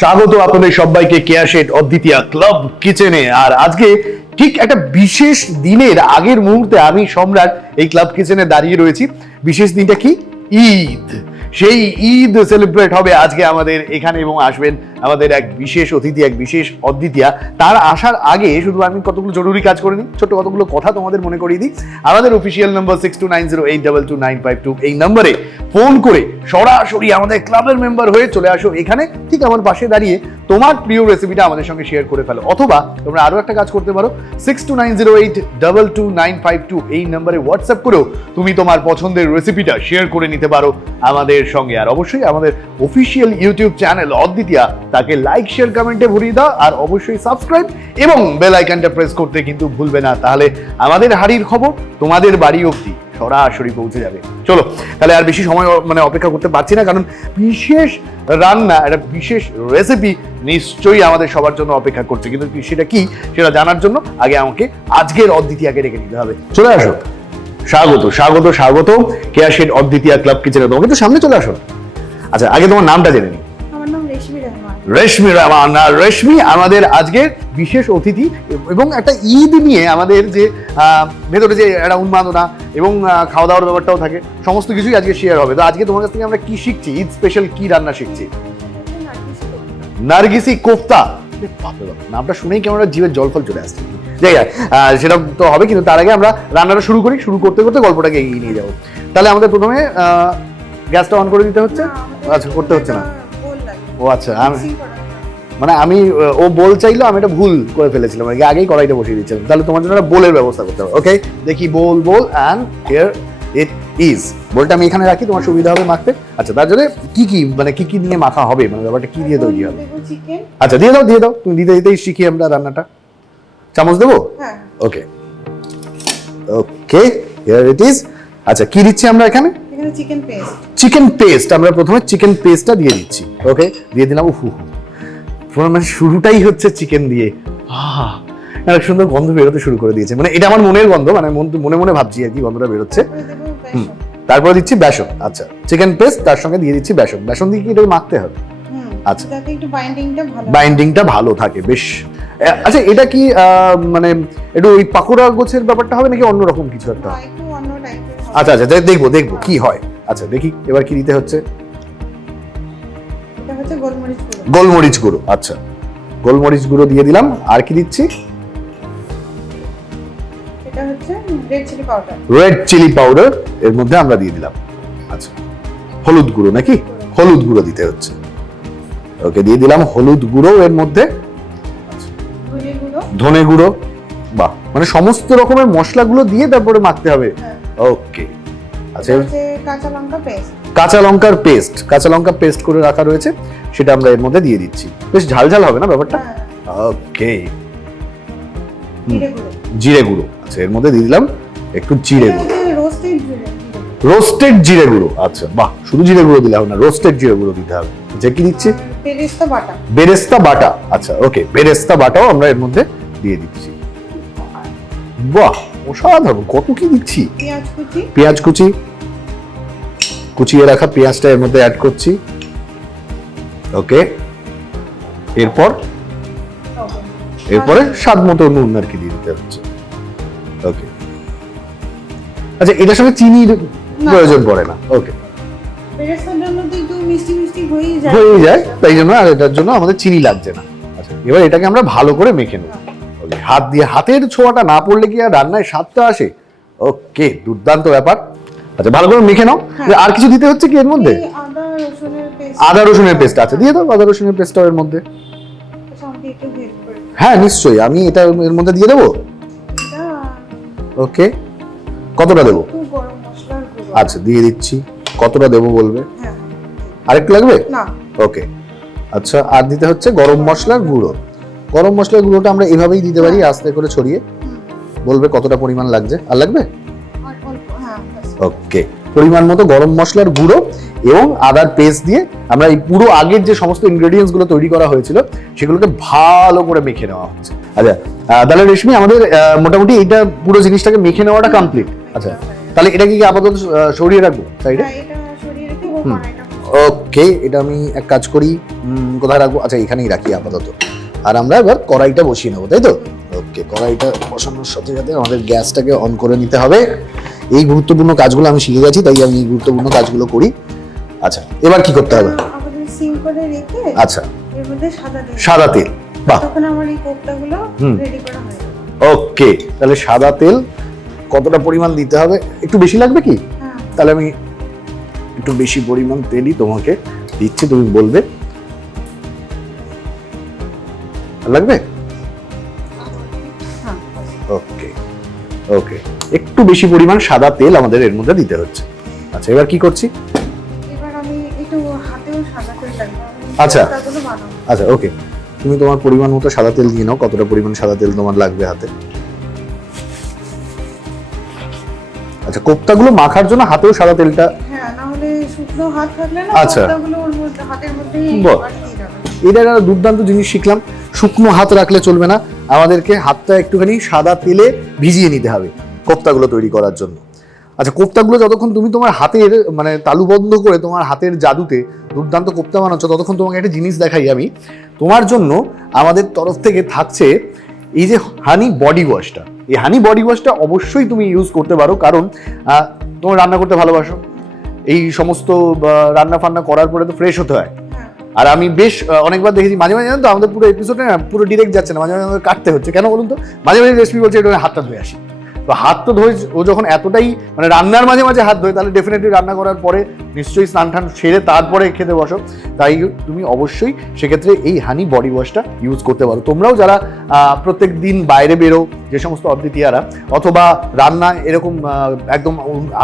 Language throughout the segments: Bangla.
স্বাগত আপনাদের সবাইকে কেয়া শেঠ অদ্বিতীয়া ক্লাব কিচেনে। আর আজকে ঠিক একটা বিশেষ দিনের আগের মুহূর্তে আমি সম্রাট এই ক্লাব কিচেনে দাঁড়িয়ে রয়েছি। বিশেষ দিনটা কি? ঈদ। সেই ঈদ সেলিব্রেট হবে আজকে আমাদের এখানে এবং আসবেন আমাদের এক বিশেষ অতিথি, এক বিশেষ অদ্বিতীয়া। তার আসার আগে শুধু আমি কতগুলো জরুরি কাজ করে নিই, ছোট্ট কতগুলো কথা তোমাদের মনে করিয়ে দিই। আমাদের অফিসিয়াল নাম্বার 6290822952, এই নাম্বারে ফোন করে সরাসরি আমাদের ক্লাবের মেম্বার হয়ে চলে আসো এখানে, ঠিক আমার পাশে দাঁড়িয়ে তোমার প্রিয় রেসিপিটা আমাদের সঙ্গে শেয়ার করে ফেলো। অথবা তোমরা আরো একটা কাজ করতে পারো, 6290822952 এই নাম্বারে হোয়াটসঅ্যাপ করেও তুমি তোমার পছন্দের রেসিপিটা শেয়ার করে নিতে পারো আমাদের সঙ্গে। আর অবশ্যই আমাদের অফিসিয়াল ইউটিউব চ্যানেল অদ্বিতীয়া, তাকে লাইক শেয়ার কমেন্টে ভরিয়ে দাও। আর অবশ্যই সাবস্ক্রাইব এবং বেল আইকনটা প্রেস করতে কিন্তু ভুলবে না, তাহলে আমাদের হাড়ির খবর তোমাদের বাড়ি অবধি সরাসরি পৌঁছে যাবে। চলো তাহলে আর বেশি সময় অপেক্ষা করতে পারছি না, কারণ বিশেষ রান্না, একটা বিশেষ রেসিপি নিশ্চয়ই আমাদের সবার জন্য অপেক্ষা করছে। কিন্তু সেটা কি সেটা জানার জন্য আগে আমাকে আজকের অদ্বিতীয়াকে রেখে নিতে হবে। চলে আসো। স্বাগত স্বাগত স্বাগত কেয়া শেঠ অদ্বিতীয়া ক্লাব কিচেনে। তোমাকে তো সামনে চলে আসো। আচ্ছা, আগে তোমার নামটা জেনে নিই। রেশমি রহমান। রেশমি আমাদের আজকের বিশেষ অতিথি, এবং একটা ঈদ নিয়ে আমাদের যে ভেতরে যে একটা উন্মাদনা এবং খাওয়া দাওয়ার ব্যাপারটাও থাকে, সমস্ত কিছুই আজকে শেয়ার হবে। তো আজকে তোমার কাছ থেকে আমরা কি শিখছি? ঈদ স্পেশাল কি রান্না শিখছি? নার্গিসি কোফতা। নামটা শুনেই কেমন জিভের জল ফল চলে আসছে। যাই হোক, সেটা তো হবে, কিন্তু তার আগে আমরা রান্নাটা শুরু করি। শুরু করতে করতে গল্পটাকে এগিয়ে নিয়ে যাবো। তাহলে আমাদের প্রথমে গ্যাসটা অন করে দিতে হচ্ছে। আচ্ছা, করতে হচ্ছে না? ও আচ্ছা, মানে আমি ও বল চাইলো, আমি এটা ভুল করে ফেলেছিলাম, আগেই কড়াইটা বসিয়ে দিচ্ছিলাম। তাহলে তোমার জন্য একটা বোলের ব্যবস্থা করতে হবে। ওকে, দেখি বোল অ্যান্ড হিয়ার ইট ইজ। বোলটা আমি এখানে রাখি, তোমার সুবিধা হবে মাখতে। আচ্ছা, তার জন্য কি কি মানে কি কি নিয়ে মাখা হবে, মানে ব্যাপারটা কি দিয়ে তৈরি হবে? আচ্ছা, দিয়ে দাও দিয়ে দাও, তুমি দিতে দিতেই শিখি আমরা রান্নাটা। চামচ দেবো? Okay okay, here it is. আচ্ছা, কি দিচ্ছি আমরা এখানে? Chicken paste. আমরা প্রথমে চিকেন পেস্টটা দিয়ে দিচ্ছি। ওকে, দিয়ে দিলাম। মানে শুরুটাই হচ্ছে চিকেন দিয়ে। একটা সুন্দর গন্ধ বেরোতে শুরু করে দিয়েছে, মানে এটা আমার মনের গন্ধ, মানে মনে মনে ভাবছি আর কি গন্ধটা বেরোচ্ছে। তারপরে দিচ্ছি বেসন। আচ্ছা, চিকেন পেস্ট, তার সঙ্গে দিয়ে দিচ্ছি বেসন। বেসন দিয়ে কি এটা মাখতে হবে? আচ্ছা, বাইন্ডিংটা ভালো থাকে বেশ। আচ্ছা, এটা কি মানে একটু ওই পাকোড়া গোছের ব্যাপারটা হবে নাকি অন্যরকম কিছু একটা? আচ্ছা আচ্ছা, দেখবো দেখবো কি হয়। আচ্ছা, দেখি এবার কি দিতে হচ্ছে। গোলমরিচ গুঁড়ো। আচ্ছা, গোলমরিচ গুঁড়ো দিয়ে দিলাম। আর কি দিচ্ছি? রেড চিলি পাউডার এর মধ্যে আমরা দিয়ে দিলাম। আচ্ছা, হলুদ গুঁড়ো নাকি? হলুদ গুঁড়ো দিতে হচ্ছে। ওকে, দিয়ে দিলাম হলুদ গুঁড়ো এর মধ্যে। ধনে গুঁড়ো। বাহ, মানে সমস্ত রকমের মশলাগুলো দিয়ে তারপরে মাখতে হবে। ওকে, আচ্ছা, কাঁচা লঙ্কার পেস্ট, কাঁচা লঙ্কা পেস্ট করে রাখা রয়েছে, সেটা আমরা এর মধ্যে দিয়ে দিচ্ছি। বেশ ঝাল ঝাল হবে না ব্যাপারটা? ওকে, জিরে গুঁড়ো। আচ্ছা, এর মধ্যে দিয়ে দিলাম একটু জিরে গুঁড়ো, রোস্টেড জিরে গুঁড়ো। আচ্ছা, বাহ, শুধু জিরে গুঁড়ো দিলে হবে না, রোস্টেড জিরে গুঁড়ো দিতে হবে। যে কি দিচ্ছি? বেরেস্তা বাটা। আচ্ছা, ওকে, বেরেস্তা বাটাও আমরা এর মধ্যে দিয়ে দিচ্ছি। বাহ, অসাধারণ, কত কি দিচ্ছি। পেঁয়াজ কুচি, কুচিয়ে রাখা পেঁয়াজটা এর মধ্যে অ্যাড করছি। ওকে, এরপরে স্বাদ মতো নুন আর কি দিয়ে দিতে হচ্ছে। ওকে, আচ্ছা, এটার সঙ্গে চিনির প্রয়োজন পড়ে না। ওকে, হয়ে যায়, তাই জন্য আর এটার জন্য আমাদের চিনি লাগছে না। আচ্ছা, এবার এটাকে আমরা ভালো করে মেখে নেব। হাত দিয়ে, হাতের ছোঁয়াটা না পড়লে কি আর রান্নায় স্বাদটা আসে? ওকে, দুর্দান্ত ব্যাপার। আচ্ছা, ভালো করে মেখে নাও। আর কিছু দিতে হচ্ছে কি এর মধ্যে? আদা রসুনের পেস্ট। আচ্ছা, দিয়ে দাও আদা রসুনের পেস্টটা এর মধ্যে। হ্যাঁ, নিশ্চয়ই, আমি এটা এর মধ্যে দিয়ে দেবো। ওকে, কতটা দেবো? আচ্ছা, দিয়ে দিচ্ছি। কতটা দেবো বলবে? আরেকটু লাগবে? ওকে, আচ্ছা, আর দিতে হচ্ছে গরম মশলার গুঁড়ো। গরম মশলার গুঁড়োটা আমরা এভাবেই দিতে পারি, আস্তে করে ছড়িয়ে। বলবে কতটা পরিমাণ লাগছে? আর লাগবে? ওকে, পরিমাণ মতো গরম মশলার গুঁড়ো এবং আদার পেস্ট দিয়ে আমরা এই পুরো আগের যে সমস্ত ইনগ্রেডিয়েন্টস গুলো তৈরি করা হয়েছিল সেগুলোকে ভালো করে মেখে নেওয়া হচ্ছে। আচ্ছা, তাহলে রেশমি, আমাদের মোটামুটি এইটা পুরো জিনিসটাকে মেখে নেওয়াটা কমপ্লিট। আচ্ছা, তাহলে এটা কি আপাতত সরিয়ে রাখবো সাইডে? ওকে, এটা আমি এক কাজ করি, কোথায় রাখবো? আচ্ছা এখানেই রাখি আপাতত। আর আমরা এবার কড়াইটা বসিয়ে নেবো, তাই তো? ওকে, কড়াইটা বসানোর সাথে সাথে আমাদের গ্যাসটাকে অন করে নিতে হবে। এই গুরুত্বপূর্ণ কাজগুলো আমি শিখে গেছি, তাই আমি এই গুরুত্বপূর্ণ কাজগুলো করি। আচ্ছা এবার কি করতে হবে? আচ্ছা, এর মধ্যে সাদা তেল। বাহ, তখন আমার এই কোফতাগুলো রেডি করা হয়ে যাবে। ওকে, তাহলে সাদা তেল কতটা পরিমাণ দিতে হবে? একটু বেশি লাগবে কি? তাহলে আমি একটু বেশি পরিমাণ তেলই তোমাকে দিচ্ছি, তুমি বলবে লাগবে। ওকে ওকে, একটু বেশি পরিমাণ সাদা তেল আমাদের এর মধ্যে দিতে হচ্ছে। আচ্ছা এবার কি করছি? এবার আমি একটু হাতেও সাদা তেল লাগবে। আচ্ছা আচ্ছা, ওকে, তুমি তোমার পরিমাণ মতো সাদা তেল দিয়ে নাও। কতটা পরিমাণ সাদা তেল তোমার লাগবে হাতে? আচ্ছা, কোফতাগুলো মাখার জন্য হাতেও সাদা তেলটা, হ্যাঁ, না হলে শুকনো হাত থাকলে না আচ্ছা কোফতাগুলো ওর মধ্যে হাতের মধ্যেই আটকে যাবে। এটা একটা দুর্দান্ত জিনিস শিখলাম, শুকনো হাত রাখলে চলবে না, আমাদেরকে হাতটা একটুখানি সাদা তেলে ভিজিয়ে নিতে হবে কোফতাগুলো তৈরি করার জন্য। আচ্ছা, কোফতাগুলো যতক্ষণ তুমি তোমার হাতের মানে তালু বন্ধ করে তোমার হাতের জাদুতে দুর্দান্ত কোফতা বানাচ্ছ, ততক্ষণ তোমাকে একটা জিনিস দেখাই আমি তোমার জন্য। আমাদের তরফ থেকে থাকছে এই যে হানি বডি ওয়াশটা। এই হানি বডি ওয়াশটা অবশ্যই তুমি ইউজ করতে পারো, কারণ তোমার রান্না করতে ভালোবাসো, এই সমস্ত রান্না ফান্না করার পরে তো ফ্রেশ হতে হয়। আর আমি বেশ অনেকবার দেখেছি, মাঝে মাঝে জানো তো আমাদের পুরো এপিসোডে না পুরো ডিরেক্ট যাচ্ছে না, মাঝে মাঝে আমাদের কাটতে হচ্ছে। কেন বলুন তো? মাঝে মাঝে রেসিপি বলছে এটা হাতটা ধুয়ে আসি, তো হাত তো ধোয় ও যখন এতটাই মানে রান্নার মাঝে মাঝে হাত ধোয়, তাহলে ডেফিনেটলি রান্না করার পরে নিশ্চয়ই স্নান টান সেরে তারপরে খেতে বসো। তাই তুমি অবশ্যই সেক্ষেত্রে এই হানি বডি ওয়াশটা ইউজ করতে পারো। তোমরাও যারা প্রত্যেক দিন বাইরে বেরো, যে সমস্ত অদ্বিতীয়ারা, অথবা রান্না এরকম একদম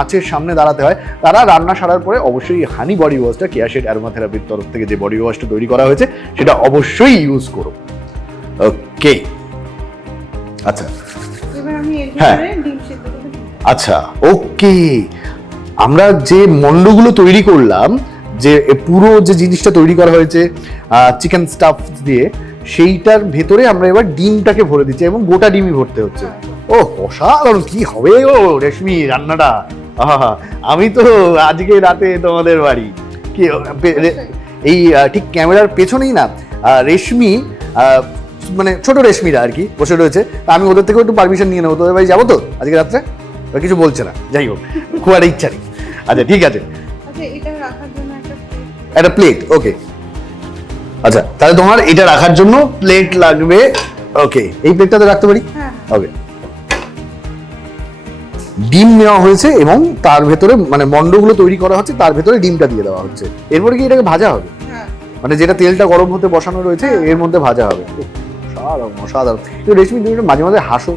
আঁচের সামনে দাঁড়াতে হয়, তারা রান্না সারার পরে অবশ্যই হানি বডি ওয়াশটা কেয়া শেঠ অ্যারোমা থেরাপির তরফ থেকে যে বডি ওয়াশটা তৈরি করা হয়েছে সেটা অবশ্যই ইউজ করো। ওকে, আচ্ছা হ্যাঁ, আচ্ছা ওকে, আমরা যে মন্ডগুলো তৈরি করলাম, যে পুরো যে জিনিসটা তৈরি করা হয়েছে চিকেন স্টাফ দিয়ে, সেইটার ভেতরে আমরা এবার ডিমটাকে ভরে দিচ্ছি, এবং গোটা ডিমই ভরতে হচ্ছে। ও অসাধারণ, কি হবে ও রেশমি রান্নাটা! আহা, আমি তো আজকে রাতে তোমাদের বাড়ি কি এই ঠিক ক্যামেরার পেছনেই না রেশমি মানে ছোট রেশমিরা আর কি বসে রয়েছে, আমি ওদের থেকেও একটু পারমিশন নিয়ে নেবো। তোদের বাড়ি যাবো তো আজকে রাত্রে? কিছু বলছে না, যাই হোক, খুব একটা ইচ্ছা নেই। আচ্ছা ঠিক আছে, একটা প্লেট। ওকে, আচ্ছা তাহলে তোমার এটা রাখার জন্য প্লেট লাগবে। ওকে, এই প্লেটটাতে রাখতে পারি? ওকে, ডিম নেওয়া হয়েছে এবং তার ভেতরে মানে মন্ডগুলো তৈরি করা হচ্ছে, তার ভেতরে ডিমটা দিয়ে দেওয়া হচ্ছে। এরপরে কি এটাকে ভাজা হবে? মানে যেটা তেলটা গরম হতে বসানো রয়েছে এর মধ্যে ভাজা হবে। অসাধারণ। রেশমি তুমি মাঝে মাঝে হাসো,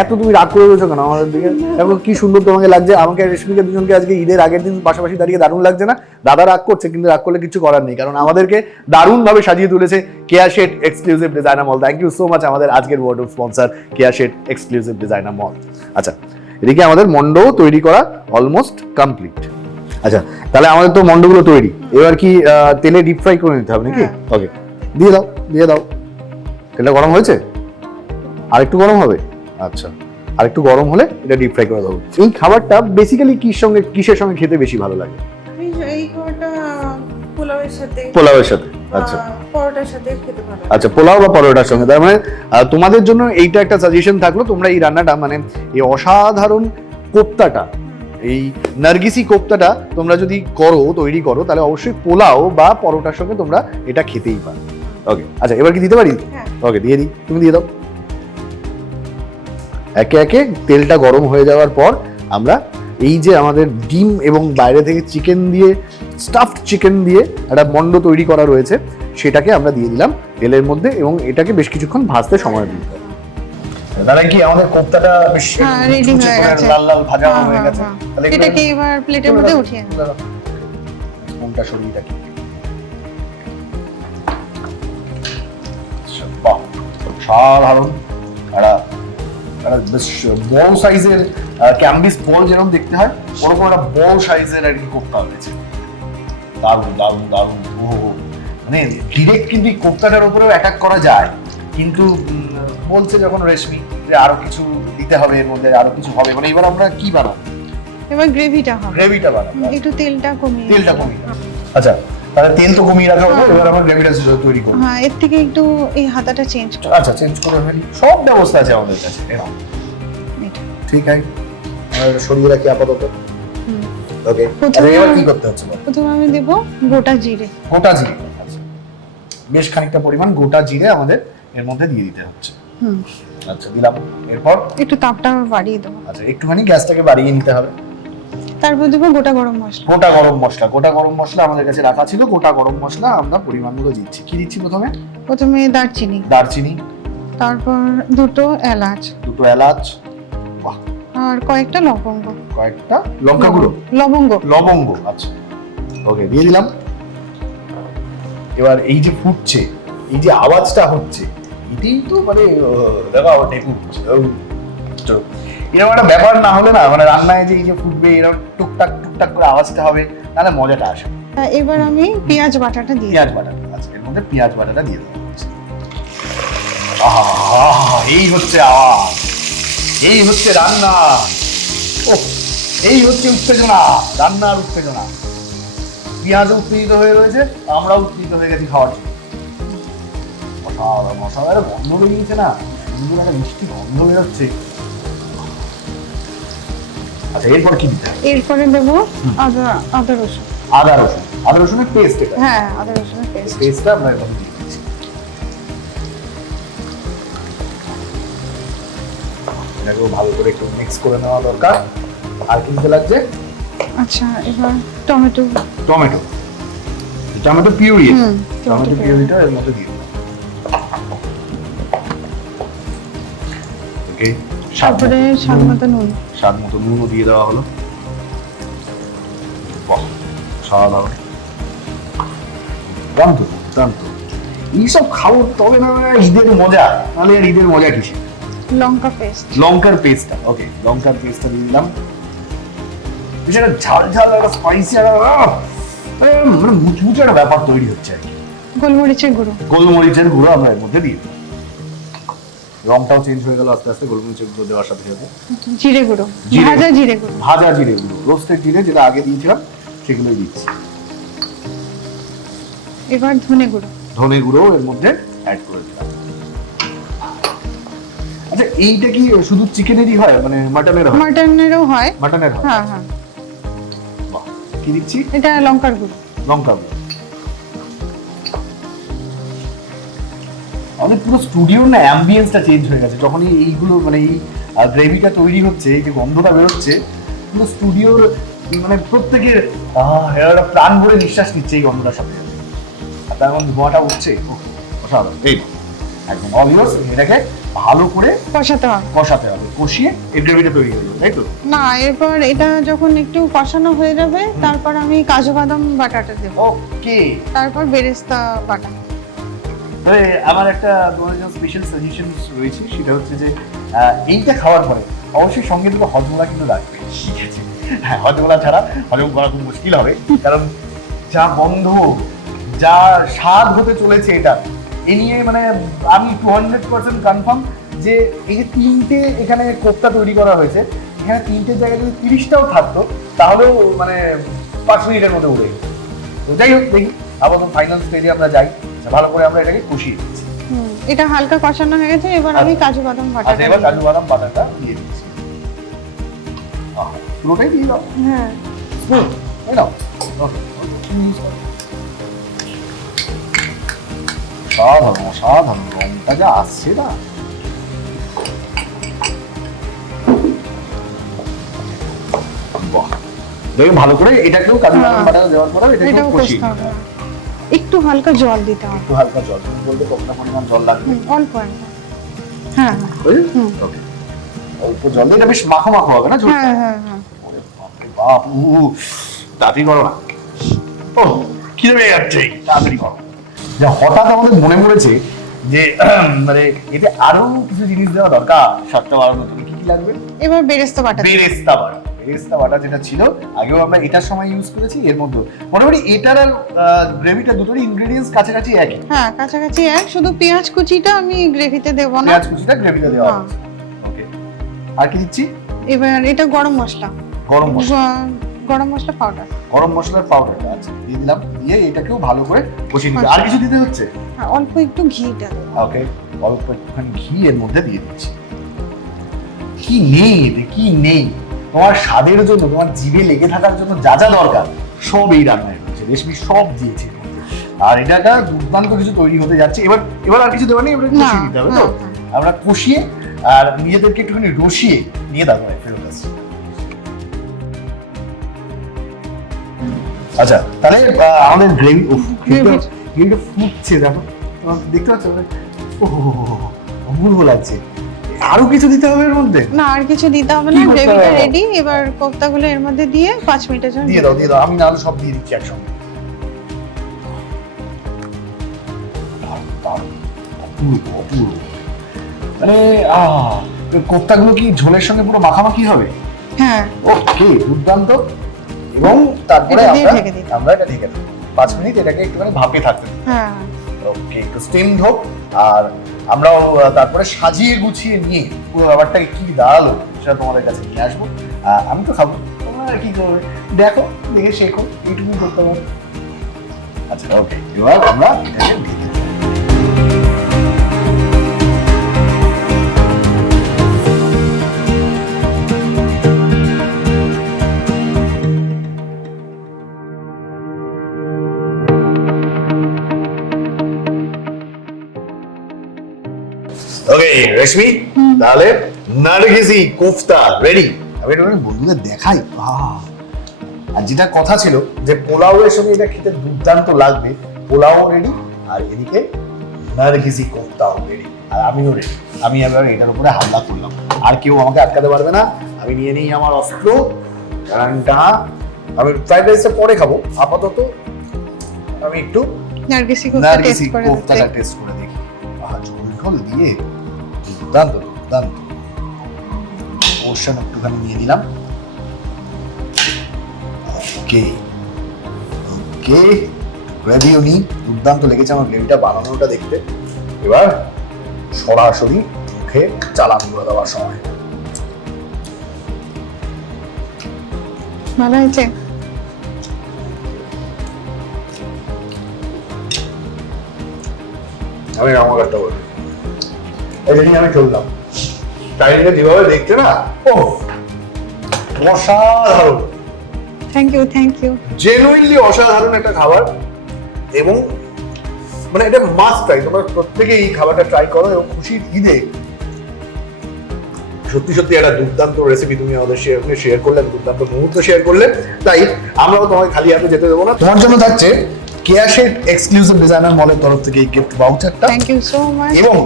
এত তুমি রাগ করে রয়েছো কেন আমাদের দিকে? এখন কি সুন্দর তোমাকে লাগছে, আমাকে রেশমিকে দুজনকে আজকে ঈদের আগের দিন পাশাপাশি দাঁড়িয়ে দারুণ লাগছে না? দাদা রাগ করছে, কিন্তু রাগ করলে কিছু করার নেই, কারণ আমাদেরকে দারুণ ভাবে সাজিয়ে তুলেছে Keya Seth exclusive designer mall. Thank you so much আমাদের আজকের wardrobe sponsor Keya Seth exclusive designer mall. আচ্ছা, এদিকে আমাদের মন্ডও তৈরি করা অলমোস্ট কমপ্লিট। আচ্ছা, তাহলে আমাদের তো মন্ডগুলো তৈরি, এবার কি তেলে ডিপ ফ্রাই করে নিতে হবে নাকি? ওকে, দিয়ে দাও দিয়ে দাও। তেলটা গরম হয়েছে? আরেকটু গরম হবে? আচ্ছা, আরেকটু গরম হলে এটা ডিপ ফ্রাই করে দেবো। এই খাবারটা বেসিক্যালি কিসের সঙ্গে খেতে বেশি ভালো লাগে? এই খাবারটা পোলাওয়ের সাথে। পোলাওয়ের সাথে, আচ্ছা পরোটার সাথে খেতে ভালো। আচ্ছা, পোলাও বা পরোটার সঙ্গে। তার মানে তোমাদের জন্য এইটা একটা সাজেশন থাকলো, তোমরা এই রান্নাটা মানে এই অসাধারণ কোফতাটা, এই নার্গিসি কোফতাটা তোমরা যদি তৈরি করো, তাহলে অবশ্যই পোলাও বা পরোটার সঙ্গে তোমরা এটা খেতেই পারো। ওকে, আচ্ছা এবার কি দিতে পারি? ওকে, দিয়ে দিই, তুমি দিয়ে দাও। একে একে তেলটা গরম হয়ে যাওয়ার পর আমরা এই যে আমাদের ডিম এবং বাইরে থেকে চিকেন দিয়ে স্টাফড চিকেন দিয়ে একটা মন্ড তৈরি করা রয়েছে, সেটাকে আমরা দিয়ে দিলাম তেলের মধ্যে, এবং এটাকে বেশ কিছুক্ষণ ভাজতে সময় দিতে হবে। তাহলে কি আমাদের কোফতাটা বেশ রেডি হয়ে গেছে, লাল লাল ভাজা হয়ে গেছে। তাহলে এটাকে এবার প্লেটের মধ্যে উঠিয়ে নাও। কোনটা সরিয়ে রাখি? বাহ, সাধারণ একটা বেশ বড় সাইজের ক্যাম্বিস বল যেরকম দেখতে হয়, ওরকম একটা বড় সাইজের আর কি কোফতা হয়েছে। দারুণ দারুণ দারুণ। মানে ডিরেক্ট কিন্তু কোফতাটার উপরেও অ্যাটাক করা যায়, কিন্তু বলছে যখন রেশমি যে আরো কিছু দিতে হবে এর মধ্যে, আরো কিছু হবে, মানে এবার আমরা কি বানাবো? এবার গ্রেভিটা হবে। গ্রেভিটা বানাবো, একটু তেলটা কমিয়ে। আচ্ছা, তাহলে তেল তো কমিয়ে রাখা হলো, এবার আমরা গ্রেভিটা তৈরি করব। হ্যাঁ, এর থেকে একটু এই হাতাটা চেঞ্জ করো। আচ্ছা, চেঞ্জ করে ফেলি, সব ব্যবস্থা আছে আমাদের কাছে। ঠিক আছে, আমরা সরিয়ে রাখি আপাতত। ওকে, এবার কি করতে হচ্ছে? প্রথমে আমি দেব গোটা জিরে। গোটা জিরে, আচ্ছা, বেশ খানিকটা পরিমাণ গোটা জিরে আমাদের এর মধ্যে দিয়ে দিতে হচ্ছে। আচ্ছা, দিলাম। এরপর একটু তাপটা বাড়িয়ে দেবো। আচ্ছা, একটুখানি গ্যাসটাকে বাড়িয়ে নিতে হবে। তারপর দেবো গোটা গরম মশলা। গোটা গরম মশলা, গোটা গরম মশলা আমাদের কাছে রাখা ছিল। গোটা গরম মশলা আমরা পরিমাণ মতো দিচ্ছি। কি দিচ্ছি প্রথমে? প্রথমে দারচিনি। দারচিনি, তারপর দুটো এলাচ। দুটো এলাচ, বাহ, আর কয়েকটা লবঙ্গ। কয়েকটা লঙ্কা গুঁড়ো, লবঙ্গ। লবঙ্গ, আচ্ছা, ওকে, দিয়ে দিলাম। এবার এই যে ফুটছে, এই যে আওয়াজটা হচ্ছে, এটাই তো মানে দেখো ওটাই ফুটছে। এরকম একটা ব্যাপার না হলে না, মানে রান্নায় যে এই যে ফুটবে এরকম টুকটাক টুকটাক করে আওয়াজটা হবে, তাহলে মজাটা আসে। এবার আমি পেঁয়াজ বাটাটা দিই। পেঁয়াজ বাটা, আচ্ছা, এর মধ্যে পেঁয়াজ বাটাটা দিয়ে দেবো। আহা, এই হচ্ছে আওয়াজ, এই হচ্ছে রান্না, ও এই হচ্ছে উত্তেজনা, রান্নার উত্তেজনা। পেঁয়াজ উত্তেজিত হয়ে রয়েছে, আমরা উত্তেজিত হয়ে গেছি খাওয়ার জন্য। মশলার গন্ধ বেরিয়েছে না, সুন্দর একটা মিষ্টি গন্ধ বেরোচ্ছে। আচ্ছা, এরপর কি দিতে হবে? এরপরে দেবো আদা রসুন। আদা রসুন, আদা রসুনের পেস্ট। হ্যাঁ, আদা রসুনের পেস্ট। পেস্টটা আমরা এবার দিয়ে দিচ্ছি। এটাকেও ভালো করে একটু মিক্স করে নেওয়া দরকার। আর কি দিতে লাগছে? আচ্ছা, এবার tomato. Tomato, tomato puree, tomato পিউরিটা এর মধ্যে দিয়ে দিলাম। ওকে, তারপরে স্বাদ মতো নুন। স্বাদ মতো নুনও দিয়ে দেওয়া হলো। বাহ, সাধারণ, দুর্দান্ত দুর্দান্ত। এইসব খাবো তবে না ঈদের মজা, নাহলে আর ঈদের মজা কিসে? লঙ্কা পেস্ট, লঙ্কার পেস্টটা, ওকে, লঙ্কার পেস্টটা দিয়ে দিলাম। সেটা ঝাল ঝাল একটা স্পাইসি একটা মানে মুচমুচে একটা ব্যাপার তৈরি হচ্ছে আর কি। গোলমরিচের গুঁড়ো। গোলমরিচের গুঁড়ো আমরা এর মধ্যে দিয়ে দিলাম। রংটাও চেঞ্জ হয়ে গেল আস্তে আস্তে গোলমরিচের গুঁড়ো দেওয়ার সাথে সাথে। জিরে গুঁড়ো, ভাজা জিরে গুঁড়ো। ভাজা জিরে গুঁড়ো, রোস্টেড জিরে যেটা আগে দিয়েছিলাম সেগুলোই দিচ্ছি। এবার ধনে গুঁড়ো। ধনে গুঁড়ো এর মধ্যে অ্যাড করে দিলাম। আচ্ছা, এইটা কি শুধু চিকেনেরই হয়, মানে মাটনের হয়? মাটনেরও হয়। মাটনের হয়, হ্যাঁ হ্যাঁ। বাহ, কি দিচ্ছি? এটা লঙ্কার গুঁড়ো। লঙ্কা গুঁড়ো। আমাদের পুরো স্টুডিওর না অ্যাম্বিয়েন্সটা চেঞ্জ হয়ে গেছে যখনই এইগুলো, মানে এই গ্রেভিটা তৈরি হচ্ছে, এই যে গন্ধটা বেরোচ্ছে, পুরো স্টুডিওর মানে প্রত্যেকের একটা প্রাণ ভরে নিঃশ্বাস নিচ্ছে এই গন্ধটার সাথে সাথে। আর তার মধ্যে ধোঁয়াটা উঠছে, অসাধারণ। এই একদম অবভিয়াস, এটাকে ভালো করে কষাতে হবে, কষিয়ে এই গ্রেভিটা তৈরি হয়ে যাবে, তাই তো? না, এরপর এটা যখন একটু কষানো হয়ে যাবে, তারপর আমি কাজু বাদাম বাটাটা দেব। ওকে, তারপর বেরেস্তা বাটা। আমার একটা তোমার জন্য স্পেশাল সাজেশন রয়েছে, সেটা হচ্ছে যে এইটা খাওয়ার পরে অবশ্যই সঙ্গে দুটো হজমোলা কিন্তু রাখবে, ঠিক আছে? হ্যাঁ, হজমোলা ছাড়া হজম করা খুব মুশকিল হবে, কারণ যা গন্ধ, যা স্বাদ হতে চলেছে এটা, এ নিয়ে মানে আমি 200% কনফার্ম যে এই যে তিনটে এখানে কোফতা তৈরি করা হয়েছে, এখানে তিনটে জায়গায় যদি 30টাও থাকতো তাহলেও মানে 5 মিনিটের মধ্যে উঠে গেছে। তো যাই হোক, দেখি আপাতত ফাইনাল স্টেজে আমরা যাই। ভালো করে আমরা এটাকে কষিয়ে দিচ্ছি। এটা হালকা কষানো হয়ে গেছে, এবার আমি কাজু বাদাম বাটাটা। আচ্ছা, এবার কাজু বাদাম বাটাটা দিয়ে দিচ্ছি। পুরোটাই দিয়ে দাও। হ্যাঁ, এই নাও। সাধারণ অসাধারণ রংটা যা আসছে না, বাহ। দেখে ভালো করে এটাকেও কাজু বাদাম বাটা দেওয়ার পরে এটাকেও কষিয়ে দিতে হবে। একটু হালকা জল দিতে হবে। একটু হালকা জল, তুমি বলতে কতটা পরিমাণ জল লাগবে? অল্প। হ্যাঁ ওকে, অল্প জল দিয়ে এটা বেশ মাখো মাখো হবে না? হ্যাঁ হ্যাঁ হ্যাঁ। বাপ, তাড়াতাড়ি করো না, ও খিদে পেয়ে যাচ্ছে, তাড়াতাড়ি করো। যা হঠাৎ আমাদের মনে পড়েছে যে মানে এতে আরো কিছু জিনিস দেওয়া দরকার স্বাদটা বাড়ানোর জন্য। কি কি লাগবে? এবার বেরেস্তা বাটা। বেরেস্তা বাটা, বেরেস্তা বাটা যেটা ছিল আগেও আমরা এটার সময় ইউজ করেছি, এর মধ্যে মোটামুটি এটার আর গ্রেভিটা দুটোরই ইনগ্রেডিয়েন্টস কাছাকাছি একই। হ্যাঁ, কাছাকাছি এক, শুধু পেঁয়াজ কুচিটা আমি গ্রেভিতে দেব না। পেঁয়াজ কুচিটা গ্রেভিতে দেওয়া আছে। ওকে, আর কি দিচ্ছি? এবার এটা গরম মশলা। গরম মশলা, গরম মশলা পাউডার। গরম মশলার পাউডার আছে দিয়ে দিলাম, দিয়ে এটাকেও ভালো করে কষিয়ে নিতে। আর কিছু দিতে হচ্ছে? অল্প একটু ঘিটা দেব। ওকে, অল্প একটুখানি ঘি এর মধ্যে দিয়ে দিচ্ছি। কি নেই এতে, কি নেই? তোমার স্বাদের জন্য, তোমার জিভে লেগে থাকার জন্য যা যা দরকার সব এই রান্নায় রয়েছে, রেশমি সব দিয়েছি। আর এটা একটা দুর্দান্ত কিছু তৈরি হতে যাচ্ছে। এবার আর কিছু দেওয়া নেই, এবার কষিয়ে দিতে হবে তো। আমরা কষিয়ে আর নিজেদেরকে একটুখানি রসিয়ে নিয়ে তারপরে ফেরত আসছি। আচ্ছা, তাহলে আমাদের গ্রেভিটা ফুটছে, দেখো দেখতে পাচ্ছ? অপূর্ব লাগছে। আরো কিছু দিতে হবে এর মধ্যে? না, আর কিছু দিতে হবে না, গ্রেভিটা রেডি। এবার কোফতাগুলো এর মধ্যে দিয়ে 5 মিনিটের জন্য দিয়ে দাও। আমি নাহলে সব দিয়ে দিচ্ছি একসঙ্গে। মানে কোফতাগুলো কি ঝোলের সঙ্গে পুরো মাখামাখি হবে? হ্যাঁ। ওকে, দুর্দান্ত। এবং তারপরে আমরা এটা ঢেকে দেব 5 মিনিট, এটাকে একটুখানি ভাপে থাকতে দেব। হ্যাঁ। ওকে, একটু স্টিম হোক। আর আমরাও তারপরে সাজিয়ে গুছিয়ে নিয়ে পুরো ব্যাপারটাকে কি দাঁড়ালো সেটা তোমাদের কাছে নিয়ে আসবো। আমি তো খাবো, তোমরা আর কি করবে দেখো, দেখে শেখো, এইটুকুই করতে পারো। আচ্ছা, ওকে, এবার আমরা এটাকে ঢেকে দেব। ওকে রেশমি, তাহলে নারগিসি কোফতা রেডি। আমি এটা বন্ধুদের দেখাই। আর যেটা কথা ছিল যে পোলাওয়ের সঙ্গে এটা খেতে দুর্দান্ত লাগবে, পোলাও রেডি আর এদিকে নারগিসি কোফতাও রেডি, আর আমিও রেডি। আমি এবার এটার উপরে হামলা করলাম, আর কেউ আমাকে আটকাতে পারবে না। আমি নিয়ে নিই আমার অস্ত্র। আমি ফ্রাইড রাইসটা পরে খাবো, আপাতত আমি একটু নারগিসি কোফতাটা টেস্ট করে দেখি। ঝোল দিয়ে দুর্দান্ত দুর্দান্ত। পোর্শন একটুখানি নিয়ে নিলাম। ওকে ওকে, গ্রেভিও নিই। দুর্দান্ত লেগেছে আমার গ্রেভিটা বানানোটা দেখতে। এবার সরাসরি মুখে চালান করে দেওয়ার সময়। ভালো হয়েছে? আমি রামাঘাটটা বলি, এটা নিয়ে আমি চললাম। চাইনিজটা যেভাবে দেখছে না, ও অসাধারণ। Thank you. জেনুইনলি অসাধারণ একটা খাবার, এবং মানে এটা মাস্ট ট্রাই। তোমরা প্রত্যেকে এই খাবারটা ট্রাই করো, এবং খুশির ঈদে সত্যি সত্যি একটা দুর্দান্ত রেসিপি তুমি আমাদের শেয়ার করলে, দুর্দান্ত মুহূর্ত শেয়ার করলে। তাই আমরাও তোমাকে খালি হাতে যেতে দেবো না। তোমার জন্য থাকছে কেয়া শেঠ এক্সক্লুসিভ ডিজাইনার মলের তরফ থেকে এই গিফট ভাউচারটা। Thank you so much. এবং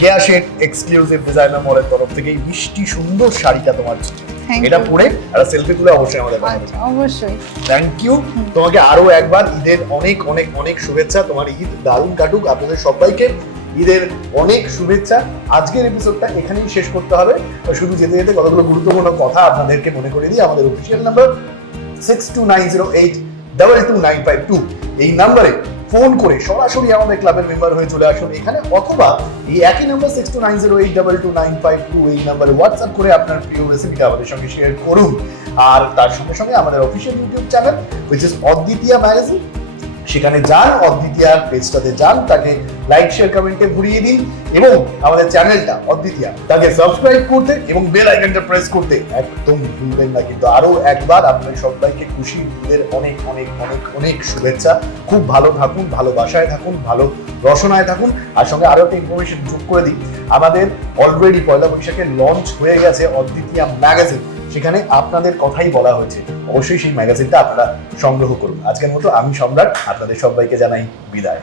কেয়া শেঠ এক্সক্লুসিভ ডিজাইনার মলের তরফ থেকে এই মিষ্টি সুন্দর শাড়িটা তোমার জন্য। এটা পরে একটা সেলফি তুলে অবশ্যই আমাদের পাঠাবে। অবশ্যই। থ্যাংক ইউ তোমাকে আরো একবার। ঈদের অনেক অনেক অনেক শুভেচ্ছা। তোমার ঈদ দারুণ কাটুক। আপনাদের সবাইকে ঈদের অনেক শুভেচ্ছা। আজকের এপিসোডটা এখানেই শেষ করতে হবে। শুধু যেতে যেতে কতগুলো গুরুত্বপূর্ণ কথা আপনাদেরকে মনে করে দিই। আমাদের অফিসিয়াল নাম্বার 6290822952, এই নাম্বারে ফোন করে সরাসরি আমাদের ক্লাবের মেম্বার হয়ে চলে আসুন এখানে, অথবা এই একই নাম্বার 6290822952 এই নাম্বারে হোয়াটসঅ্যাপ করে আপনার প্রিয় রেসিপিটা আমাদের সঙ্গে শেয়ার করুন। আর তার সঙ্গে সঙ্গে আমাদের official YouTube channel which is অদ্বিতীয়া ম্যাগাজিন, সেখানে যান, অদ্বিতীয়ার পেজটাতে যান, তাকে লাইক শেয়ার কমেন্টে ঘুরিয়ে দিন, এবং আমাদের চ্যানেলটা অদ্বিতীয়া তাকে সাবস্ক্রাইব করতে এবং বেল আইকনটা প্রেস করতে একদম ভুলবেন না। কিন্তু আরো একবার আপনাদের সবাইকে খুশি ঈদের অনেক অনেক অনেক অনেক শুভেচ্ছা। খুব ভালো থাকুন, ভালোবাসায় থাকুন, ভালো রসনায় থাকুন। আর সঙ্গে আরো একটা ইনফরমেশন যোগ করে দিই, আমাদের অলরেডি পয়লা বৈশাখে লঞ্চ হয়ে গেছে অদ্বিতীয়া ম্যাগাজিন। সেখানে আপনাদের কথাই বলা হয়েছে, অবশ্যই সেই ম্যাগাজিনটা আপনারা সংগ্রহ করুন। আজকের মতো আমি সম্রাট, আপনাদের সবাইকে জানাই বিদায়।